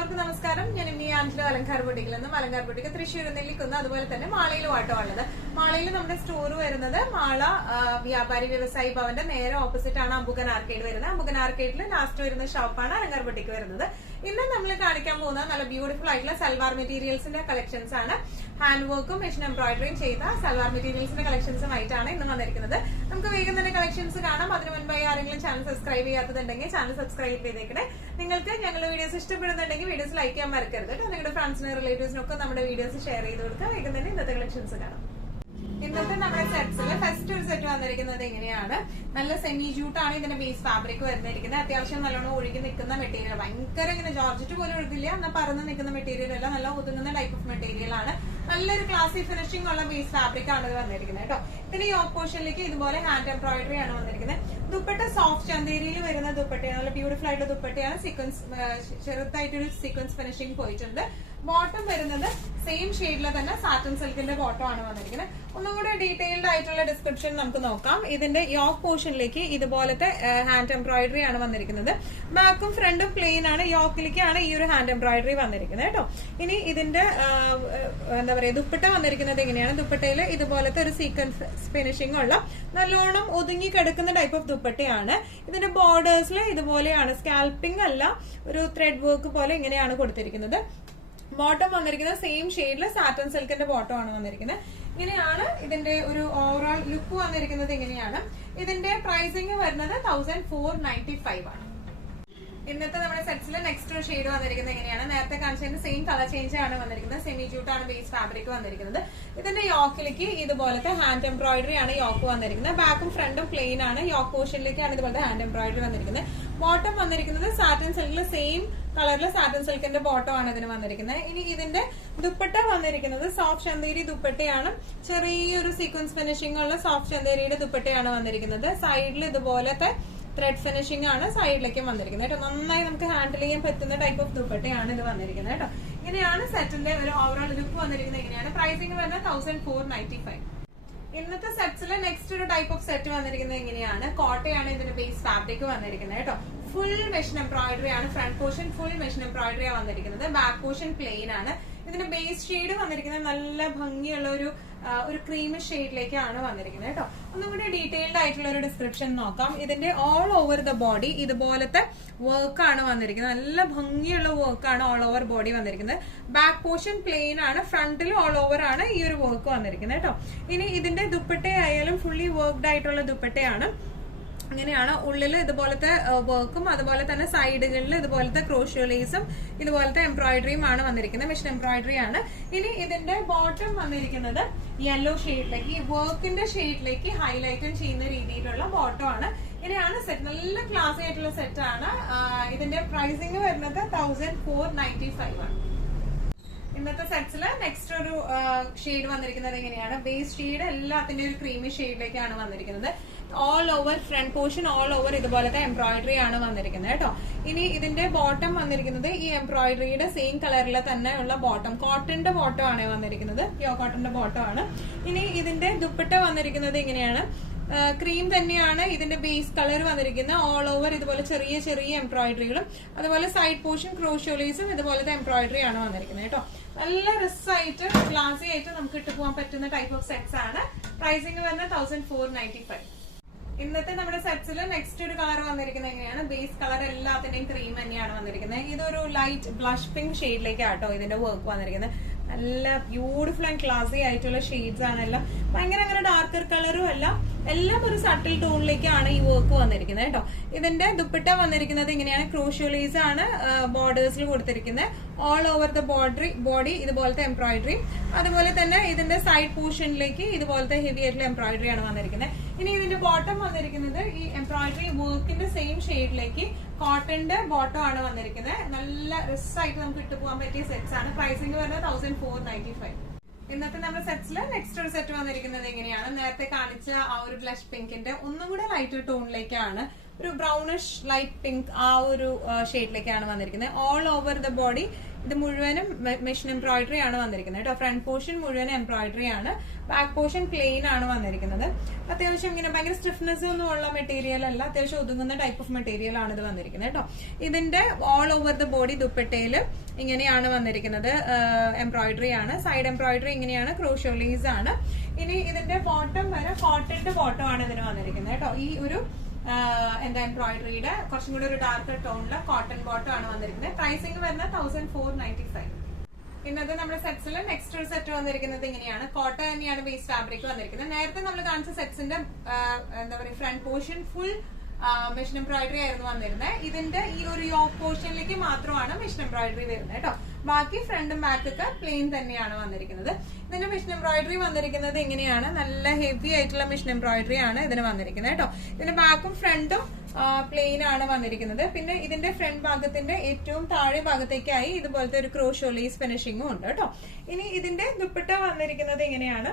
എല്ലാവർക്കും നമസ്കാരം. ഞാൻ ഇനി ആഞ്ചലോ അലങ്കാർ ബൊട്ടിക്കിൽ നിന്നും അലങ്കാർ ബൊട്ടിക്ക് തൃശ്ശൂർ നെല്ലിക്കുന്ന് അതുപോലെ തന്നെ മാളയിലും ആട്ടോ ഉള്ളത്. മാളയിൽ നമ്മുടെ സ്റ്റോർ വരുന്നത് മാള വ്യാപാരി വ്യവസായി ഭവന്റെ നേരെ ഓപ്പോസിറ്റ് ആണ് അമ്പുകൻ ആർക്കേഡ് വരുന്നത്. അമ്പുകൻ ആർക്കേഡിൽ ലാസ്റ്റ് വരുന്ന ഷോപ്പാണ് അലങ്കാർ ബൊട്ടിക്ക് വരുന്നത്. ഇന്ന് നമ്മൾ കാണിക്കാൻ പോകുന്ന നല്ല ബ്യൂട്ടിഫുൾ ആയിട്ടുള്ള സൽവാർ മെറ്റീരിയൽസിന്റെ കളക്ഷൻസ് ആണ്. ഹാൻഡ് വർക്കും മെഷീൻ എംബ്രോയിഡറിയും ചെയ്ത സൽവാർ മെറ്റീരിയൽസിന്റെ കളക്ഷൻസുമായിട്ടാണ് ഇന്ന് വന്നിരിക്കുന്നത്. നമുക്ക് വേഗം തന്നെ കളക്ഷൻസ് കാണാം. അതിനു മുൻപായി ആരെങ്കിലും ചാനൽ സബ്സ്ക്രൈബ് ചെയ്യാത്തതുണ്ടെങ്കിൽ ചാനൽ സബ്സ്ക്രൈബ് ചെയ്തേക്കണേ. നിങ്ങൾക്ക് ഞങ്ങളുടെ വീഡിയോസ് ഇഷ്ടപ്പെടുന്നുണ്ടെങ്കിൽ വീഡിയോസ് ലൈക്ക് ചെയ്യാൻ മറക്കരുത്. നിങ്ങളുടെ ഫ്രണ്ട്സിനും റിലേറ്റീവ്സിനൊക്കെ നമ്മുടെ വീഡിയോസ് ഷെയർ ചെയ്ത് കൊടുക്കുക. വേഗം തന്നെ ഇന്നത്തെ കളക്ഷൻസ് കാണാം. ഇന്നത്തെ നമ്മുടെ സെറ്റ്സിൽ ഫസ്റ്റ് ഒരു സെറ്റ് വന്നിരിക്കുന്നത് എങ്ങനെയാണ്, നല്ല സെമി ജൂട്ടാണ് ഇതിന്റെ ബേസ് ഫാബ്രിക് വരുന്നിരിക്കുന്നത്. അത്യാവശ്യം നല്ലോണം ഒഴുകി നിൽക്കുന്ന മെറ്റീരിയൽ, ഭയങ്കര ഇങ്ങനെ ജോർജറ്റ് പോലും ഒഴുകില്ല എന്നാൽ പറന്ന് നിൽക്കുന്ന മെറ്റീരിയൽ അല്ല, നല്ല ഒതുങ്ങുന്ന ടൈപ്പ് ഓഫ് മെറ്റീരിയൽ ആണ്. നല്ലൊരു ക്ലാസി ഫിനിഷിംഗ് ഉള്ള ബേസ് ഫാബ്രിക് ആണ് ഇത് വന്നിരിക്കുന്നത് കേട്ടോ. ഇതിന് യോക്ക് പോർഷനിലേക്ക് ഇതുപോലെ ഹാൻഡ് എംബ്രോയിഡറി ആണ് വന്നിരിക്കുന്നത്. ദുപ്പട്ട സോഫ്റ്റ് ചന്തേരിയിൽ വരുന്ന ദുപ്പട്ടയാണ്, നല്ല ബ്യൂട്ടിഫുൾ ആയിട്ടുള്ള ദുപ്പട്ടയാണ്. സീക്വൻസ് ചെറുതായിട്ടൊരു സീക്വൻസ് ഫിനിഷിംഗ് പോയിട്ടുണ്ട്. ബോട്ടം വരുന്നത് സെയിം ഷെയ്ഡിൽ തന്നെ സാറ്റൻ സിൽക്കിന്റെ ബോട്ടം ആണ് വന്നിരിക്കുന്നത്. ഒന്നുകൂടെ ഡീറ്റെയിൽഡ് ആയിട്ടുള്ള ഡിസ്ക്രിപ്ഷൻ നമുക്ക് നോക്കാം. ഇതിന്റെ യോക്ക് പോർഷനിലേക്ക് ഇതുപോലത്തെ ഹാൻഡ് എംബ്രോയിഡറി ആണ് വന്നിരിക്കുന്നത്. ബാക്കും ഫ്രണ്ടും പ്ലെയിൻ ആണ്, യോക്കിലേക്കാണ് ഈ ഒരു ഹാൻഡ് എംബ്രോയിഡറി വന്നിരിക്കുന്നത് കേട്ടോ. ഇനി ഇതിന്റെ എന്താ പറയാ ദുപ്പട്ട വന്നിരിക്കുന്നത് എങ്ങനെയാണ്, ദുപ്പട്ടയിൽ ഇതുപോലത്തെ ഒരു സീക്വൻസ് ഫിനിഷിംഗ് ഉള്ള നല്ലോണം ഒതുങ്ങി കിടക്കുന്ന ടൈപ്പ് ഓഫ് ദുപ്പട്ടയാണ്. ഇതിന്റെ ബോർഡേഴ്സിൽ ഇതുപോലെയാണ്, സ്കാൽപ്പിംഗ് അല്ല, ഒരു ത്രെഡ് വർക്ക് പോലെ ഇങ്ങനെയാണ് കൊടുത്തിരിക്കുന്നത്. ബോട്ടം വന്നിരിക്കുന്നത് സെയിം ഷെയ്ഡില് സാറ്റൻ സിൽക്കിന്റെ ബോട്ടം ആണ് വന്നിരിക്കുന്നത്. ഇങ്ങനെയാണ് ഇതിന്റെ ഒരു ഓവറോൾ ലുക്ക് വന്നിരിക്കുന്നത്. ഇങ്ങനെയാണ് ഇതിന്റെ പ്രൈസിംഗ് വരുന്നത് 1495 ആണ്. ഇന്നത്തെ നമ്മുടെ സെറ്റ്സിൽ നെക്സ്റ്റ് ഒരു ഷെയ്ഡ് വന്നിരിക്കുന്നത് എങ്ങനെയാണ്, നേരത്തെ കാണിച്ചതിന്റെ സെയിം കളർ ചേഞ്ച് ആണ് വന്നിരിക്കുന്നത്. സെമി ജൂട്ടാണ് ബേസ് ഫാബ്രിക് വന്നിരിക്കുന്നത്. ഇതിന്റെ യോക്കിലേക്ക് ഇതുപോലത്തെ ഹാൻഡ് എംബ്രോയിഡറി ആണ് യോക്ക് വന്നിരിക്കുന്നത്. ബാക്കും ഫ്രണ്ടും പ്ലെയിൻ ആണ്. യോക്ക് പോർഷനിലേക്കാണ് ഇതുപോലത്തെ ഹാൻഡ് എംബ്രോയിഡറി വന്നിരിക്കുന്നത്. ബോട്ടം വന്നിരിക്കുന്നത് സാറ്റൻ സിൽക്കിൽ സെയിം കളറിൽ സാറ്റൻ സിൽക്കിന്റെ ബോട്ടം ആണ് ഇതിന് വന്നിരിക്കുന്നത്. ഇനി ഇതിന്റെ ദുപ്പട്ട വന്നിരിക്കുന്നത് സോഫ്റ്റ് ചന്തേരി ദുപ്പട്ടയാണ്. ചെറിയൊരു സീക്വൻസ് ഫിനിഷിംഗ് ഉള്ള സോഫ്റ്റ് ചന്തേരിയുടെ ദുപ്പട്ടയാണ് വന്നിരിക്കുന്നത്. സൈഡിൽ ഇതുപോലത്തെ ത്രെഡ് ഫിനിഷിംഗ് ആണ് സൈഡിലേക്കും വന്നിരിക്കുന്നത് കേട്ടോ. നന്നായി നമുക്ക് ഹാൻഡിൽ ചെയ്യാൻ പറ്റുന്ന ടൈപ്പ് ഓഫ് ദുപ്പട്ടയാണ് ഇത് വന്നിരിക്കുന്നത് കേട്ടോ. ഇങ്ങനെയാണ് സെറ്റിന്റെ ഒരു ഓവറോൾ ലുക്ക് വന്നിരിക്കുന്നത്. ഇങ്ങനെയാണ് പ്രൈസിംഗ് വരുന്നത് 1495. ഇന്നത്തെ സെറ്റ്സിലെ നെക്സ്റ്റ് ഒരു ടൈപ്പ് ഓഫ് സെറ്റ് വന്നിരിക്കുന്നത് എങ്ങനെയാണ്, കോട്ടയാണ് ഇതിന്റെ ബേസ് ഫാബ്രിക് വന്നിരിക്കുന്നത് കേട്ടോ. ഫുൾ മെഷീൻ എംബ്രോയിഡറി ആണ്. Front portion full machine embroidery ആണ് വന്നിരിക്കുന്നത്. ബാക്ക് പോർഷൻ പ്ലെയിൻ ആണ്. ഇതിന്റെ ബേസ് ഷെയ്ഡ് വന്നിരിക്കുന്നത് നല്ല ഭംഗിയുള്ള ഒരു ക്രീം ഷെയ്ഡിലേക്കാണ് വന്നിരിക്കുന്നത് കേട്ടോ. ഒന്നും കൂടി ഡീറ്റെയിൽഡ് ആയിട്ടുള്ള ഒരു ഡിസ്ക്രിപ്ഷൻ നോക്കാം. ഇതിന്റെ ഓൾ ഓവർ ദ ബോഡി ഇതുപോലത്തെ വർക്കാണ് വന്നിരിക്കുന്നത്. നല്ല ഭംഗിയുള്ള വർക്കാണ് ഓൾ ഓവർ ബോഡി വന്നിരിക്കുന്നത്. ബാക്ക് പോർഷൻ പ്ലെയിൻ ആണ്, ഫ്രണ്ടിൽ ഓൾ ഓവർ ആണ് ഈ ഒരു വർക്ക് വന്നിരിക്കുന്നത് കേട്ടോ. ഇനി ഇതിന്റെ ദുപ്പട്ടയായാലും ഫുള്ളി വർക്ക്ഡ് ആയിട്ടുള്ള ദുപ്പട്ടയാണ്. അങ്ങനെയാണ് ഉള്ളിൽ ഇതുപോലത്തെ വർക്കും അതുപോലെ തന്നെ സൈഡുകളിൽ ഇതുപോലത്തെ ക്രോഷ്യോ ലേസും ഇതുപോലത്തെ എംബ്രോയിഡറിയും ആണ് വന്നിരിക്കുന്നത്. മെഷീൻ എംബ്രോയിഡറി ആണ്. ഇനി ഇതിന്റെ ബോട്ടം വന്നിരിക്കുന്നത് യെല്ലോ ഷെയ്ഡിലേക്ക്, ഈ വർക്കിന്റെ ഷെയ്ഡിലേക്ക് ഹൈലൈറ്റും ചെയ്യുന്ന രീതിയിലുള്ള ബോട്ടം ആണ്. ഇങ്ങനെയാണ് സെറ്റ്. നല്ല ക്ലാസി ആയിട്ടുള്ള സെറ്റ് ആണ്. ഇതിന്റെ പ്രൈസിംഗ് വരുന്നത് 1495 ആണ്. ഇന്നത്തെ സെറ്റ്സിൽ നെക്സ്റ്റ് ഒരു ഷെയ്ഡ് വന്നിരിക്കുന്നത് എങ്ങനെയാണ്, ബേസ് ഷെയ്ഡ് എല്ലാത്തിന്റെ ഒരു ക്രീമി ഷെയ്ഡിലേക്കാണ് വന്നിരിക്കുന്നത്. All over front portion all over ഇതുപോലത്തെ എംബ്രോയിഡറി ആണ് വന്നിരിക്കുന്നത് കേട്ടോ. ഇനി ഇതിന്റെ ബോട്ടം വന്നിരിക്കുന്നത് ഈ എംബ്രോയിഡറിയുടെ സെയിം കളറിൽ തന്നെ ഉള്ള ബോട്ടം, കോട്ടന്റെ ബോട്ടം ആണ് വന്നിരിക്കുന്നത്. പ്യോർ കോട്ടന്റെ ബോട്ടം ആണ്. ഇനി ഇതിന്റെ ദുപ്പട്ട വന്നിരിക്കുന്നത് ഇങ്ങനെയാണ്, ക്രീം തന്നെയാണ് ഇതിന്റെ ബേസ് കളർ വന്നിരിക്കുന്നത്. ഓൾ ഓവർ ഇതുപോലെ ചെറിയ ചെറിയ എംബ്രോയിഡറികളും അതുപോലെ സൈഡ് പോർഷൻ ക്രോഷ്യോ ലേസും ഇതുപോലത്തെ എംബ്രോയിഡറി ആണ് വന്നിരിക്കുന്നത് കേട്ടോ. നല്ല റിച്ചായിട്ട് ക്ലാസി ആയിട്ട് നമുക്ക് ഇട്ട് പോകാൻ പറ്റുന്ന ടൈപ്പ് ഓഫ് സെറ്റ്സ് ആണ്. പ്രൈസിംഗ് വരുന്നത് 1495. ഇന്നത്തെ നമ്മുടെ സെറ്റ്സിൽ നെക്സ്റ്റ് ഒരു കളർ വന്നിരിക്കുന്നത് എങ്ങനെയാണ്, ബേസ് കളർ എല്ലാത്തിന്റെയും ക്രീം തന്നെയാണ് വന്നിരിക്കുന്നത്. ഇതൊരു ലൈറ്റ് ബ്ലഷ് പിങ്ക് ഷെയ്ഡിലേക്കാട്ടോ ഇതിന്റെ വർക്ക് വന്നിരിക്കുന്നത്. നല്ല ബ്യൂട്ടിഫുൾ ആൻഡ് ക്ലാസി ആയിട്ടുള്ള ഷെയ്ഡ്സ് ആണ് എല്ലാം. ഭയങ്കര അങ്ങനെ ഡാർക്കർ കളറും അല്ല, എല്ലാം ഒരു സട്ടിൽ ടോണിലേക്കാണ് ഈ വർക്ക് വന്നിരിക്കുന്നത് കേട്ടോ. ഇതിന്റെ ദുപ്പട്ട വന്നിരിക്കുന്നത് ഇങ്ങനെയാണ്, ക്രോഷ്യോ ലേസ് ആണ് ബോർഡേഴ്സിൽ കൊടുത്തിരിക്കുന്നത്. ഓൾ ഓവർ ദ ബോഡി ഇതുപോലത്തെ എംബ്രോയിഡറി, അതുപോലെ തന്നെ ഇതിന്റെ സൈഡ് പോർഷനിലേക്ക് ഇതുപോലത്തെ ഹെവി ആയിട്ടുള്ള എംബ്രോയിഡറി ആണ് വന്നിരിക്കുന്നത്. ഇനി ഇതിന്റെ ബോട്ടം വന്നിരിക്കുന്നത് ഈ എംബ്രോയിഡറി വർക്കിന്റെ സെയിം ഷെയ്ഡിലേക്ക് കോട്ടന്റെ ബോട്ടം ആണ് വന്നിരിക്കുന്നത്. നല്ല റിച്ചായിട്ട് നമുക്ക് ഇട്ട് പോകാൻ പറ്റിയ സെറ്റ്സ് ആണ്. പ്രൈസിംഗ് വരുന്നത് 1495. ഇന്നത്തെ നമ്മുടെ സെറ്റ്സിൽ നെക്സ്റ്റ് ഒരു സെറ്റ് വന്നിരിക്കുന്നത് എങ്ങനെയാണ്, നേരത്തെ കാണിച്ച ആ ഒരു ബ്ലഷ് പിങ്കിന്റെ ഒന്നും കൂടെ ലൈറ്റ് ടോണിലേക്കാണ് ഒരു ബ്രൗണിഷ് ലൈറ്റ് പിങ്ക് ആ ഒരു ഷെയ്ഡിലേക്കാണ് വന്നിരിക്കുന്നത്. ഓൾ ഓവർ ദ ബോഡി ഇത് മുഴുവനും മെഷീൻ എംബ്രോയിഡറി ആണ് വന്നിരിക്കുന്നത് കേട്ടോ. ഫ്രണ്ട് പോർഷൻ മുഴുവൻ എംബ്രോയിഡറി ആണ്, ബാക്ക് പോർഷൻ പ്ലെയിൻ ആണ് വന്നിരിക്കുന്നത്. അത്യാവശ്യം ഇങ്ങനെ ഭയങ്കര സ്റ്റിഫ്നെസ് ഒന്നും ഉള്ള മെറ്റീരിയൽ അല്ല, അത്യാവശ്യം ഒതുങ്ങുന്ന ടൈപ്പ് ഓഫ് മെറ്റീരിയൽ ആണ് ഇത് വന്നിരിക്കുന്നത് കേട്ടോ. ഇതിന്റെ ഓൾ ഓവർ ദ ബോഡി ദുപ്പട്ടയില് ഇങ്ങനെയാണ് വന്നിരിക്കുന്നത്, എംബ്രോയിഡറി ആണ്. സൈഡ് എംബ്രോയിഡറി ഇങ്ങനെയാണ്, ക്രോഷോ ലേസ് ആണ്. ഇനി ഇതിന്റെ ബോട്ടം വരെ കോട്ടന്റെ ബോട്ടം ആണ് ഇതിന് വന്നിരിക്കുന്നത് കേട്ടോ. ഈ ഒരു എന്താ എംബ്രോയിഡറിയുടെ കുറച്ചും കൂടി ഒരു ഡാർക്ക് ടോണില് കോട്ടൺ ബോട്ടം ആണ് വന്നിരിക്കുന്നത്. പ്രൈസിംഗ് വരുന്നത് 1495. ഇന്നത്തെ നമ്മുടെ സെറ്റ്സിൽ നെക്സ്റ്റ് ഒരു സെറ്റ് വന്നിരിക്കുന്നത് ഇങ്ങനെയാണ്. കോട്ടൺ തന്നെയാണ് ബേസ് ഫാബ്രിക് വന്നിരിക്കുന്നത്. നേരത്തെ നമ്മൾ കാണിച്ച സെറ്റ്സിന്റെ എന്താ പറയുക front portion full machine embroidery ആയിരുന്നു വന്നിരുന്നത്. ഇതിന്റെ ഈ ഒരു യോക്ക് പോർഷനിലേക്ക് മാത്രമാണ് മെഷീൻ എംബ്രോയിഡറി വരുന്നത് കേട്ടോ. ബാക്കി ഫ്രണ്ടും ബാക്കൊക്കെ പ്ലെയിൻ തന്നെയാണ് വന്നിരിക്കുന്നത്. ഇതിന്റെ മെഷീൻ എംബ്രോയിഡറി വന്നിരിക്കുന്നത് ഇങ്ങനെയാണ്, നല്ല ഹെവി ആയിട്ടുള്ള മെഷീൻ എംബ്രോയിഡറി ആണ് ഇതിന് വന്നിരിക്കുന്നത് കേട്ടോ. ഇതിന്റെ ബാക്കും ഫ്രണ്ടും പ്ലെയിൻ ആണ് വന്നിരിക്കുന്നത്. പിന്നെ ഇതിന്റെ ഫ്രണ്ട് ഭാഗത്തിന്റെ ഏറ്റവും താഴെ ഭാഗത്തേക്കായി ഇതുപോലത്തെ ഒരു ക്രോഷോ ലേസ് ഫിനിഷിംഗും ഉണ്ട് കേട്ടോ. ഇനി ഇതിന്റെ ദുപ്പട്ട വന്നിരിക്കുന്നത് ഇങ്ങനെയാണ്,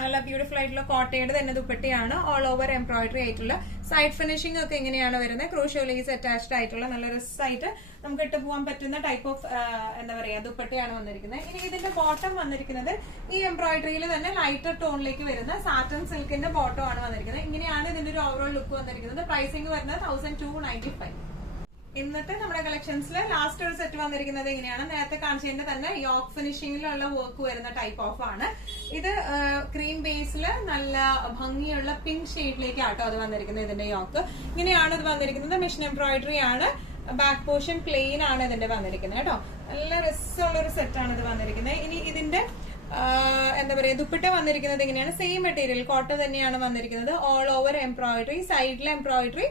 നല്ല ബ്യൂട്ടിഫുൾ ആയിട്ടുള്ള കോട്ടയുടെ തന്നെ ദുപ്പട്ടയാണ്. ഓൾ ഓവർ എംബ്രോയിഡറി ആയിട്ടുള്ള സൈഡ് ഫിനിഷിംഗ് ഒക്കെ ഇങ്ങനെയാണ് വരുന്നത്. ക്രോഷോ ലേസ് അറ്റാച്ച്ഡ് ആയിട്ടുള്ള നല്ല രസമായിട്ട് നമുക്ക് ഇട്ട് പോകാൻ പറ്റുന്ന ടൈപ്പ് ഓഫ് എന്താ പറയാ ദുപ്പട്ടയാണ് വന്നിരിക്കുന്നത്. ഇനി ഇതിന്റെ ബോട്ടം വന്നിരിക്കുന്നത് ഈ എംബ്രോയിഡറിയിൽ തന്നെ ലൈറ്റർ ടോണിലേക്ക് വരുന്ന സാറ്റൻ സിൽക്കിന്റെ ബോട്ടം ആണ് വന്നിരിക്കുന്നത്. ഇങ്ങനെയാണ് ഇതിന്റെ ഒരു ഓവറോൾ ലുക്ക് വന്നിരിക്കുന്നത്. പ്രൈസിംഗ് വരുന്നത് 1295. ഇന്നത്തെ നമ്മുടെ കളക്ഷൻസിൽ ലാസ്റ്റ് ഒരു സെറ്റ് വന്നിരിക്കുന്നത് ഇങ്ങനെയാണ്. നേരത്തെ കാണിച്ചതിന്റെ തന്നെ യോക്ക് ഫിനിഷിംഗിലുള്ള വർക്ക് വരുന്ന ടൈപ്പ് ഓഫ് ആണ്. ഇത് ക്രീം ബേസിൽ നല്ല ഭംഗിയുള്ള പിങ്ക് ഷെയ്ഡിലേക്ക് ആട്ടോ അത് വന്നിരിക്കുന്നത്. ഇതിന്റെ യോക്ക് ഇങ്ങനെയാണ് ഇത് വന്നിരിക്കുന്നത്. മെഷീൻ എംബ്രോയിഡറി ആണ്, ബാക്ക് പോർഷൻ പ്ലെയിൻ ആണ് ഇതിന്റെ വന്നിരിക്കുന്നത് കേട്ടോ. നല്ല രസമുള്ള ഒരു സെറ്റ് ആണ് ഇത് വന്നിരിക്കുന്നത്. ഇനി ഇതിന്റെ എന്താ പറയാ ദുപ്പട്ട വന്നിരിക്കുന്നത് ഇങ്ങനെയാണ്. സെയിം മെറ്റീരിയൽ കോട്ടൺ തന്നെയാണ് വന്നിരിക്കുന്നത്. ഓൾ ഓവർ എംബ്രോയിഡറി, സൈഡിലെ എംബ്രോയിഡറി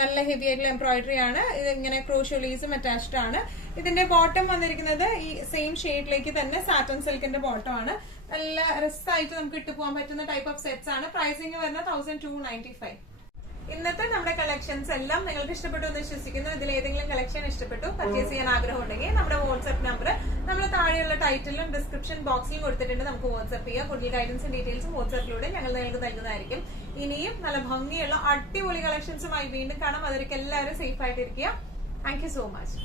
നല്ല ഹെവി ആയിട്ടുള്ള എംബ്രോയിഡറി ആണ്. ഇത് ഇങ്ങനെ ക്രോഷോ ലേസും അറ്റാച്ച്ഡ് ആണ്. ഇതിന്റെ ബോട്ടം വന്നിരിക്കുന്നത് ഈ സെയിം ഷെയ്ഡിലേക്ക് തന്നെ സാറ്റൻ സിൽക്കിന്റെ ബോട്ടം ആണ്. നല്ല രസമായിട്ട് നമുക്ക് ഇട്ട് പോകാൻ പറ്റുന്ന ടൈപ്പ് ഓഫ് സെറ്റ്സ് ആണ്. പ്രൈസിംഗ് വരുന്നത് 1295. ഇന്നത്തെ നമ്മുടെ കളക്ഷൻസ് എല്ലാം നിങ്ങൾക്ക് ഇഷ്ടപ്പെട്ടു എന്ന് വിശ്വസിക്കുന്നു. ഇതിൽ ഏതെങ്കിലും കളക്ഷൻ ഇഷ്ടപ്പെട്ടു പർച്ചേസ് ചെയ്യാൻ ആഗ്രഹം ഉണ്ടെങ്കിൽ നമ്മുടെ വാട്സ്ആപ്പ് നമ്പർ നമ്മൾ താഴെയുള്ള ടൈറ്റിലും ഡിസ്ക്രിപ്ഷൻ ബോക്സിലും കൊടുത്തിട്ടുണ്ട്. നമുക്ക് വാട്സ്ആപ്പ് ചെയ്യാം. കൂടുതൽ ഗൈഡൻസും ഡീറ്റെയിൽസും വാട്സ്ആപ്പിലൂടെ ഞങ്ങൾ നിങ്ങൾക്ക് നൽകുന്നതായിരിക്കും. ഇനിയും നല്ല ഭംഗിയുള്ള അടിപൊളി കളക്ഷൻസുമായി വീണ്ടും കാണാം. അതിലേക്ക് എല്ലാവരും സേഫ് ആയിട്ടിരിക്കുക. Thank you so much.